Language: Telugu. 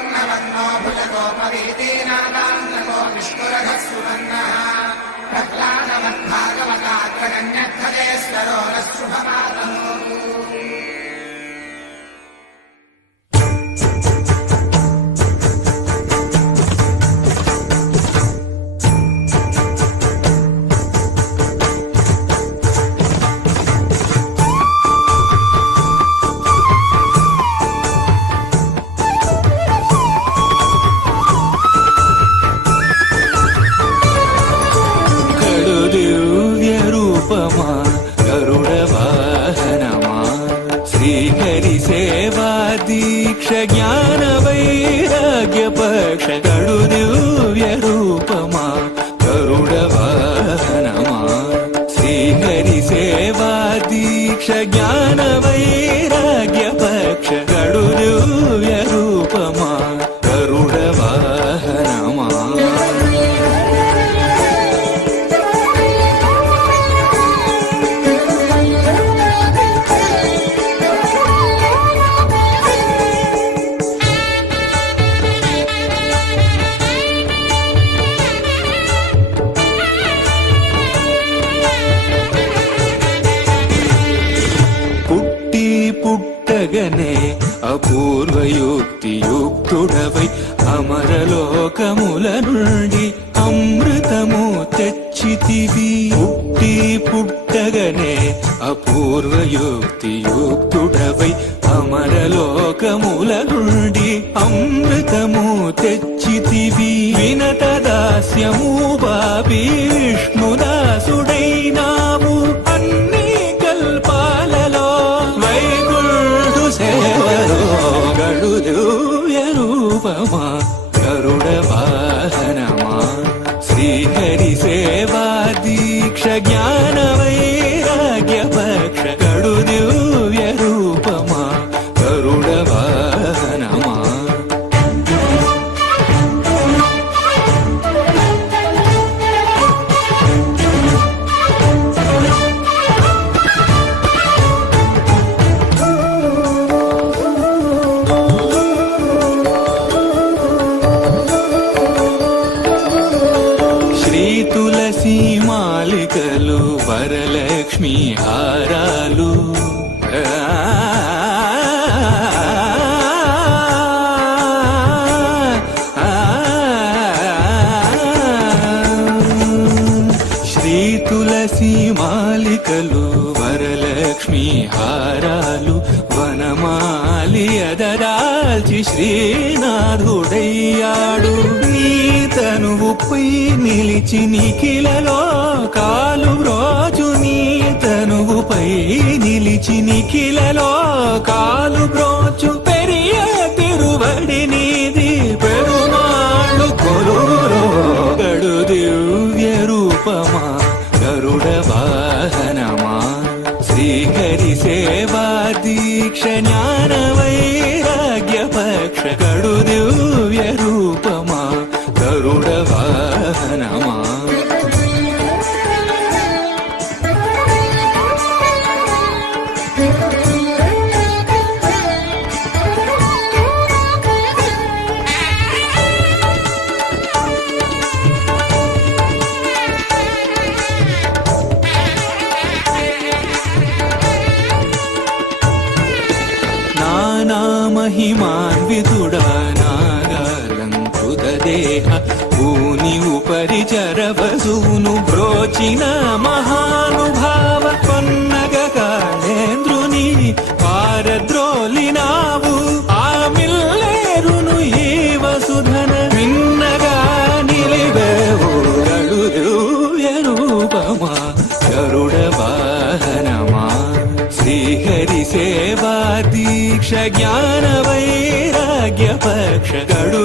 वर्णवन्नो भुजगोपवीतीनागान्तको विष्णुरथः सुवर्णः प्रह्लादमद्भागवताग्रगण्यध्वजेश्वरो రూపమా గరుడ వాహనమా? శ్రీహరి సేవా దీక్ష జ్ఞాన వైరాగ్య పక్ష గడు దివ్య రూపమా గరుడ వాహనమా? శ్రీహరి సేవా దీక్ష జ్ఞాన వైరాగ్య పుట్టగనే అపూర్వయుక్తి యుక్తుడవై అమరలోకముల నుండి అమృతము తెచ్చితివి. పుట్టి పుట్టగనే అపూర్వయుక్తి యుక్తుడవై అమరలోకముల నుండి అమృతము తెచ్చితివి. వినత దాస్యము బాబి రూపమా గరుడ వాహనమా శ్రీహరి సేవా దీక్ష జ్ఞాన వరలక్ష్మి హారాలు. శ్రీ తులసి మాలికలు వరలక్ష్మి హారాలు వనమాలి అదరాల్చి శ్రీనాథుడయ్యాడు. నీ తనువుపై నిలిచి నిఖిలలో కాలు రోజు తనువుపై నిలిచి నిఖిలలో కాలు బ్రోచు పెరియ తిరువడి నీది పెరుమాళ్ళు కొలువులో గడు దివ్య రూపమా గరుడ వాహనమా? శ్రీకరి సేవా దీక్ష జ్ఞాన వైరాగ్య పక్ష మహిమాన్వితుడా నాగాలంకృత భూని ఉపరి చరవసూను బ్రోచిన మహానుభావ కొన్నగ కాళేంద్రుని పారద్రోలినావు ఆ మిల్లేరును ఈ వసుధన విన్నగా నిలివేవు గడు సేవా దీక్ష జ్ఞాన